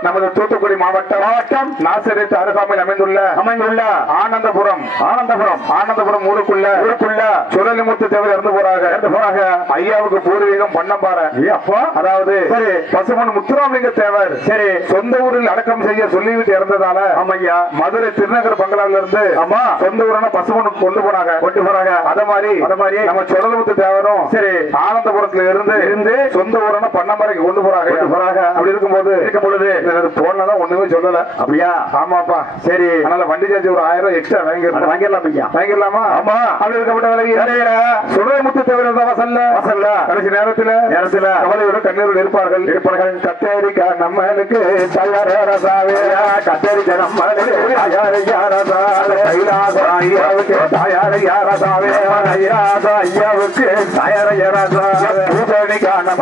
நமது தூத்துக்குடி மாவட்டம். மாவட்டம்? நாசரத்து அருகாமையில் அமைந்துள்ள அமைந்துள்ள? ஆனந்தபுரம். ஆனந்தபுரம். ஆனந்தபுரம் ஊருக்குள்ள ஊருக்குள்ள? சுழலிமுத்து தேவர் இறந்து போறாங்க. இறந்து போறாங்க. ஐயாவுக்கு பூர்வீகம் பண்ணம்பாறை. அப்பா? அதாவது சரி. பசுமன் முத்துராமலிங்க தேவர். சரி. சொந்த ஊரில் அடக்கம் செய்ய சொல்லிவிட்டு இறந்ததால ஆமையா? மதுரை திருநகர் பங்களால இருந்து ஆமா. சொந்த ஊரான பசுமனுக்கு கொண்டு போனாங்க கொண்டு போறாங்க. அத மாதிரி அத மாதிரி. நம்ம சுழலிமுத்து தேவரும் சரி. ஆனந்தபுரத்துல இருந்து இருந்து சொந்த ஊரான பண்ணம்பாறைக்கு கொண்டு போறாங்க. கொண்டு போறாங்க. அப்படி இருக்கும்போது இருக்கும் பொழுது போனதான் ஒண்ணுமே சொல்லல. அப்படியா? ஆமாப்பா. சரி. அதனால வண்டி சார்ஜ் ஒரு ஆயிரம் எக்ஸ்ட்ரா வாங்கிடலாம். வாங்கிடலாம் ஐயா? வாங்கிடலாமா? ஆமா. அப்படி இருக்கப்பட்ட விலைக்கு சுடமுத்து தவிர வசல்ல. வசல்ல. கடைசி நேரத்துல நேரத்துல. கவலையோட கண்ணீரோடு இருப்பார்கள். இருப்பார்கள். கத்தேரிக்கா நம்மளுக்கு தயாரசாவே கத்தேரிக்கா நம்மளுக்கு தயாரிக்காரசாவே கைலாச ஐயாவுக்கு தயாரிக்காரசாவே ஐயாச ஐயாவுக்கு தயாரிக்காரசாவே பூசணிக்கா நம்மளுக்கு தயாரிக்காரசாவே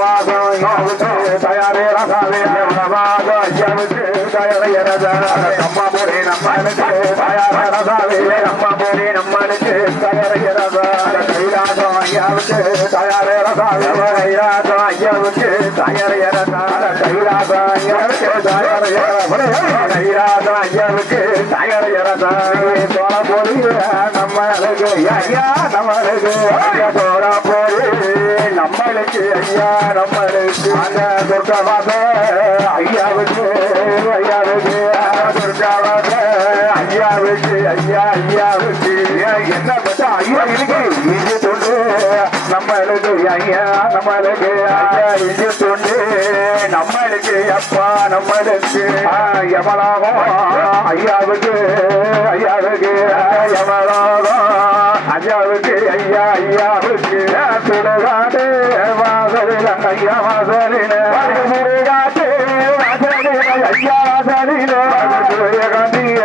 நம்ம அம்மா போடி நம்மளுக்கு தயாரே ஐயாவுக்கு தயாரே ரசாவியா ஐயாவுக்கு தயாரே ரசா ஐயாவுக்கு தயாரே கைலாசம் ஐயாவுக்கு தயாரே ரசா தோட போடி ஐயா நம்ம ஐயா தோட போடி. நம்மளுக்கு ஐயா நம்மளுக்கு அந்த துர்காவாக ஐயாவுக்கு ஐயாவுக்கு துர்காவாக ஐயாவுக்கு ஐயா ஐயாவுக்கு. என்ன பத்தா? ஐயா இருக்கு. இது தொண்டு. நம்மளுக்கு ஐயா நம்மளுக்கு ஐயா இது தொண்டு. நம்மளுக்கு அப்பா நம்மளுக்கு எவளாகும் ஐயாவுக்கு ஐயாவுக்கு எவளாகும் ஐயாவுக்கு ஐயா ஐயாவுக்கு ஐயா வாசலில் சுடுகாடு வாசலில் ஐயா வாசலில் சூரியகாந்திய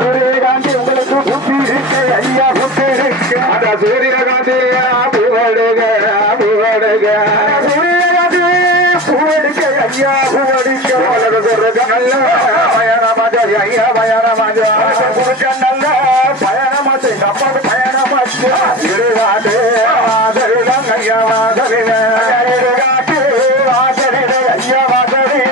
சூரியகாந்தி உங்களுக்கு புத்தி இருக்கு ஐயா புத்தி இருக்கு அந்த சூரியகாந்திய புகழுக புகழுக சூரியகாந்தி புகழுக்க ஐயா புகழுக்க உலக சொல்றத நல்ல பயணமாஜா ஐயா பயணமாஜா ஐயா வாசலில இருகாட்டு வாசலில ஐயா வாசலில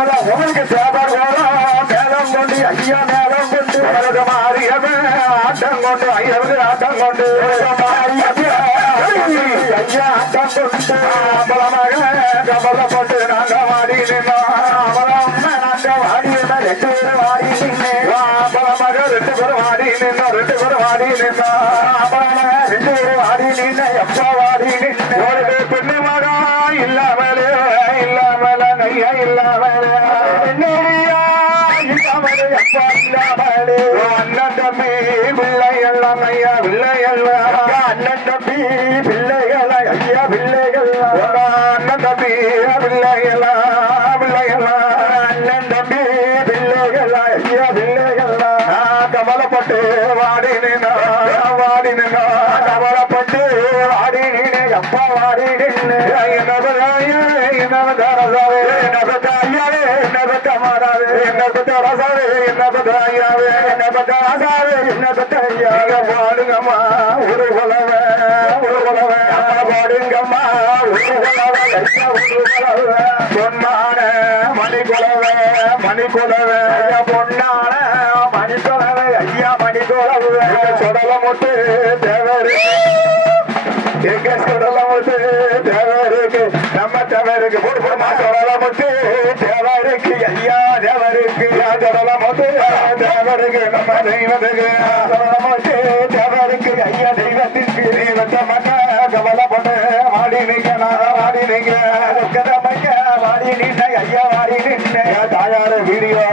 உங்களுக்கு தேவர்குள்ளா மேலம் கொண்டு ஐயா மேலம் கொண்டு உலக மாறியது ஆட்டம் கொண்டு ஐயர்கள் ஆட்டம் கொண்டு ஐயா ஆட்டம் கொண்டு அம்பலமாக கபலப்பட்டு நாங்க வாடி அம்பலம் நாங்க வாடி ரெண்டு பேரும் வாடி நின்னேன் அம்பலமாக ரெண்டு பேரும் வாடி நின்னோம் ரெண்டு பேரும் வாடி நின்னோம் அம்பலமாக ரெண்டு பேரும் வாடி எப்பா வாடி பெண்ணு அண்ணன் தம்பி பிள்ளை எல்லாம் ஐயா பிள்ளை அண்ணன் தம்பி பிள்ளைகள் ஐயா பிள்ளைகள் அண்ணன் தம்பி பிள்ளைகள் பிள்ளைகள் அண்ணன் தம்பி பிள்ளைகள் ஐயா பிள்ளைகள் கமலப்பட்டு வாடி நின்னா வாடி என்னபத்தமாராவே என்னபத்தாரசாவே என்னபத்தாயாவே என்னபத்தாரசாவே என்னபத்தாயாக பாடுங்கம்மா ஒரு குலவ ஒரு குலவ அம்மா பாடுங்கம்மா ஒரு குலவ ஒரு குலவ பொன்னான மணி குலவ மணி குலவ ஐயா பொன்னான மணி குலவ ஐயா மணி குலவ சொடல முட்டு தேவரு எங்க சொல்லலாம் வந்து தேவருக்கு நம்ம தேவருக்கு போடு போடுமா சொல்லலாம் வந்து தேவருக்கு நம்ம தெய்வத்துக்கு நமக்கு தேவருக்கு ஐயா தெய்வத்திற்கு தெய்வத்தை மன்ன கவலைப்பட்டு வாடி நிற்கணும் வாடி வாடி ஐயா வாடி தாயார வீடியோ